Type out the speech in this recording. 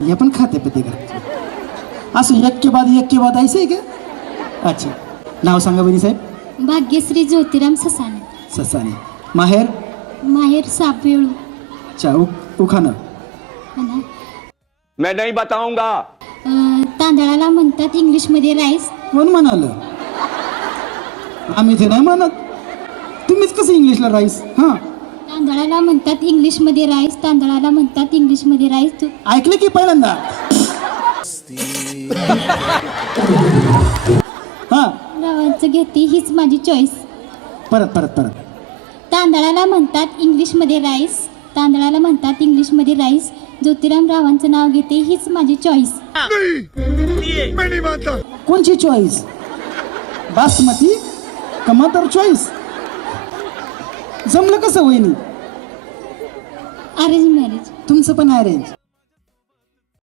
ये पण खाते पिते का असं एक के बाद ऐसे आहे का? अच्छा, नाव सांगा बहिणी साहेब. भाग्यश्री ज्योतिराम ससाने. ससाने. माहेर? माहेर सापवेळू. अच्छा, उखाणं? मैं नहीं बताऊंगा. तांदळाला म्हणतात इंग्लिशमध्ये राईस. कोण म्हणाल? आम्ही ते नाही म्हणत. तुम्हीच कसं इंग्लिशला राईस? हां, तांदळाला म्हणतात इंग्लिशमध्ये राईस. तांदळाला म्हणतात इंग्लिशमध्ये राईस. तू ऐकलं की पहिल्यांदा? हां, रावांचं घेते हीच माझी चॉईस. परत परत परत. तांदळाला म्हणतात इंग्लिशमध्ये राईस. तांदळाला म्हणतात इंग्लिशमध्ये राईस. ज्योतिराम रावांचं नाव घेते हीच माझी चॉईस. कोणची चॉईस? बासमती का मदर चॉईस? जमलं कसं वहिनी? Arrange marriage. तुमचं पण अरेंज?